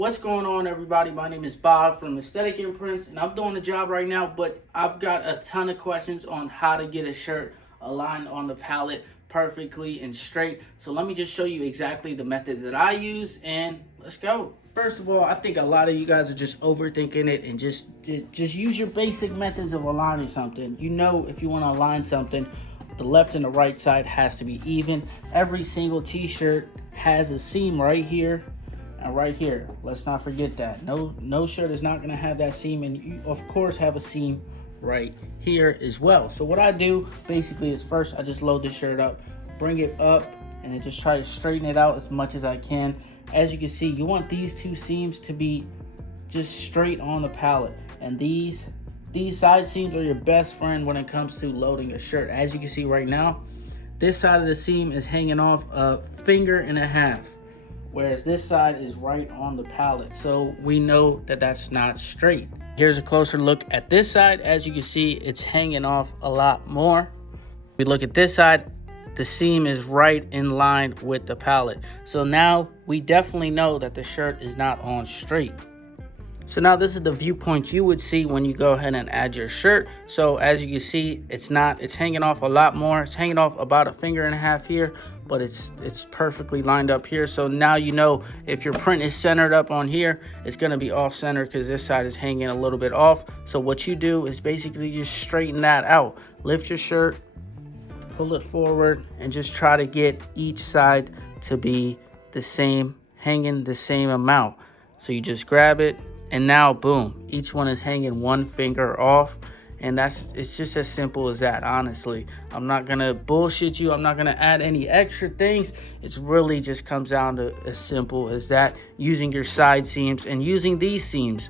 What's going on, everybody? My name is Bob from Aesthetic Imprints, and I'm doing a job right now, but I've got a ton of questions on how to get a shirt aligned on the pallet perfectly and straight. So let me just show you exactly the methods that I use, and let's go. First of all, I think a lot of you guys are just overthinking it, and just use your basic methods of aligning something. You know, if you want to align something, the left and the right side has to be even. Every single t-shirt has a seam right here and right here. Let's not forget that. No shirt is not going to have that seam, and you of course have a seam right here as well. So what I do basically is, first I just load the shirt up, bring it up, and then just try to straighten it out as much as I can. As you can see, you want these two seams to be just straight on the pallet, and these side seams are your best friend when it comes to loading a shirt. As you can see right now, this side of the seam is hanging off a finger and a half, whereas this side is right on the pallet. So we know that that's not straight. Here's a closer look at this side. As you can see, it's hanging off a lot more. We look at this side, the seam is right in line with the pallet. So now we definitely know that the shirt is not on straight. So now this is the viewpoint you would see when you go ahead and add your shirt. So as you can see, it's hanging off a lot more. It's hanging off about a finger and a half here, but it's perfectly lined up here. So now you know if your print is centered up on here, it's gonna be off center because this side is hanging a little bit off. So what you do is basically just straighten that out. Lift your shirt, pull it forward, and just try to get each side to be the same, hanging the same amount. So you just grab it, and now boom, each one is hanging one finger off. And it's just as simple as that. Honestly, I'm not gonna bullshit you. I'm not gonna add any extra things. It's really just comes down to as simple as that, using your side seams and using these seams.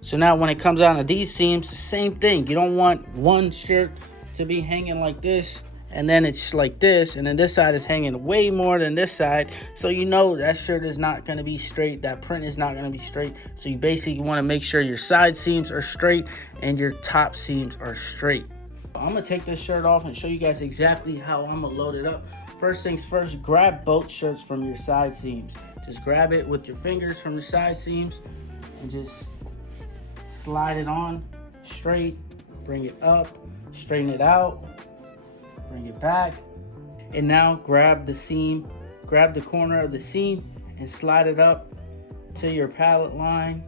So now when it comes down to these seams, the same thing. You don't want one shirt to be hanging like this, and then it's like this, and then this side is hanging way more than this side. So you know that shirt is not going to be straight. That print is not going to be straight. So you basically want to make sure your side seams are straight and your top seams are straight. I'm going to take this shirt off and show you guys exactly how I'm going to load it up. First things first, grab both shirts from your side seams. Just grab it with your fingers from the side seams and just slide it on straight. Bring it up, straighten it out. Bring it back, and now grab the seam, grab the corner of the seam and slide it up to your pallet line.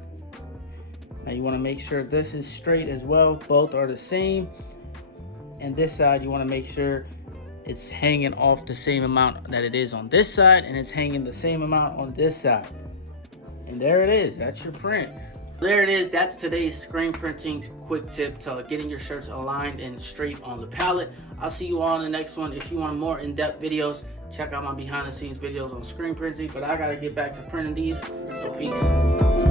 Now you want to make sure this is straight as well. Both are the same. And this side, you want to make sure it's hanging off the same amount that it is on this side, and it's hanging the same amount on this side. And there it is. That's your print. There it is. That's today's screen printing quick tip to getting your shirts aligned and straight on the pallet. I'll see you all in the next one. If you want more in-depth videos, check out my behind the scenes videos on screen printing. But I gotta get back to printing these, so peace.